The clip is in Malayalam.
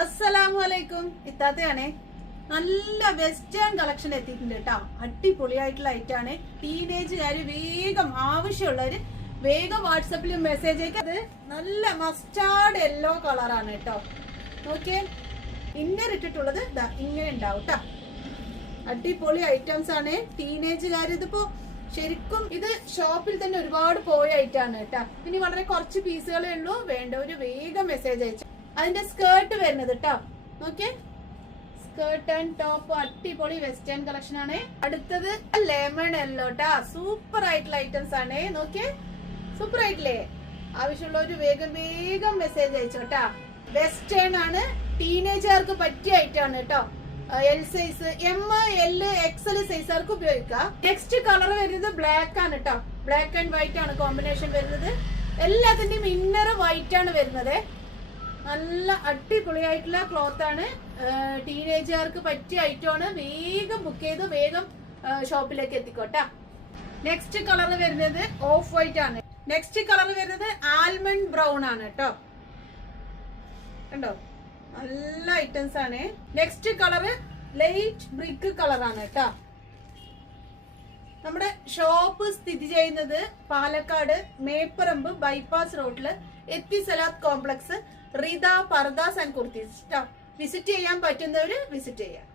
അസ്സലാമലൈക്കും. ഇത്താത്തയാണേ. നല്ല വെസ്റ്റേൺ കളക്ഷൻ എത്തിയിട്ടുണ്ട് കേട്ടോ. അടിപൊളിയായിട്ടുള്ള ഐറ്റാണ്. ടീനേജുകാര് വേഗം ആവശ്യമുള്ളവര് വേഗം വാട്സപ്പിൽ മെസ്സേജ് അയക്കും. അത് നല്ല മസ്റ്റാർഡ് യെല്ലോ കളറാണ് കേട്ടോ. നോക്കിയേ, ഇന്നർ ഇട്ടിട്ടുള്ളത് ഇതാ ഇങ്ങനെ ഉണ്ടാവും കേട്ടോ. അടിപൊളി ഐറ്റംസ് ആണ്. ടീനേജുകാര് ഇതിപ്പോ ശരിക്കും ഇത് ഷോപ്പിൽ തന്നെ ഒരുപാട് പോയ ഐറ്റാണ് കേട്ടോ. ഇനി വളരെ കുറച്ച് പീസുകളേ ഉള്ളൂ. വേണ്ടവര് വേഗം മെസ്സേജ് അയച്ചു. അതിന്റെ സ്കേർട്ട് വരുന്നത് കേട്ടോ. നോക്കിയേ, സ്കേർട്ട് ആൻഡ് ടോപ്പ് അടിപൊളി വെസ്റ്റേൺ കളക്ഷൻ ആണ്. അടുത്തത് ലെമൺ യെല്ലോ ട്ടാ. സൂപ്പർ ആയിട്ടുള്ള ഐറ്റംസ് ആണ്. നോക്കിയേ, സൂപ്പർ ആയിട്ടില്ലേ? ആവശ്യമുള്ളവര് വേഗം വേഗം മെസ്സേജ് അയച്ചോട്ടാ. വെസ്റ്റേൺ ആണ്, ടീനേജുകാർക്ക് പറ്റിയ ഐറ്റാണ് കേട്ടോ. L size, M, L, XL സൈസുകാർക്ക് ഉപയോഗിക്കാം. നെക്സ്റ്റ് കളർ വരുന്നത് ബ്ലാക്ക് ആണ് കേട്ടോ. ബ്ലാക്ക് ആൻഡ് വൈറ്റ് ആണ് കോമ്പിനേഷൻ വരുന്നത്. എല്ലാത്തിന്റെയും ഇന്നർ വൈറ്റ് ആണ് വരുന്നത്. നല്ല അടിപൊളിയായിട്ടുള്ള ക്ലോത്ത് ആണ്. ടീനേജുകാർക്ക് പറ്റിയ ഐറ്റമാണ്. വേഗം ബുക്ക് ചെയ്ത് വേഗം ഷോപ്പിലേക്ക് എത്തിക്കോട്ടെ. നെക്സ്റ്റ് കളർ വരുന്നത് ഓഫ് വൈറ്റ് ആണ്. നെക്സ്റ്റ് കളർ വരുന്നത് ആൽമണ്ട് ബ്രൗൺ ആണ് കേട്ടോ. കണ്ടോ, നല്ല ഐറ്റംസ് ആണ്. നെക്സ്റ്റ് കളർ ലൈറ്റ് ബ്രിക്ക് കളറാണ് കേട്ടോ. നമ്മുടെ ഷോപ്പ് സ്ഥിതി ചെയ്യുന്നത് പാലക്കാട് മേപ്പറമ്പ് ബൈപ്പാസ് റോഡില് Etisalat complex, Rida purdahs and kurtis. Visit ചെയ്യാൻ പറ്റുന്നവര് വിസിറ്റ് ചെയ്യാം.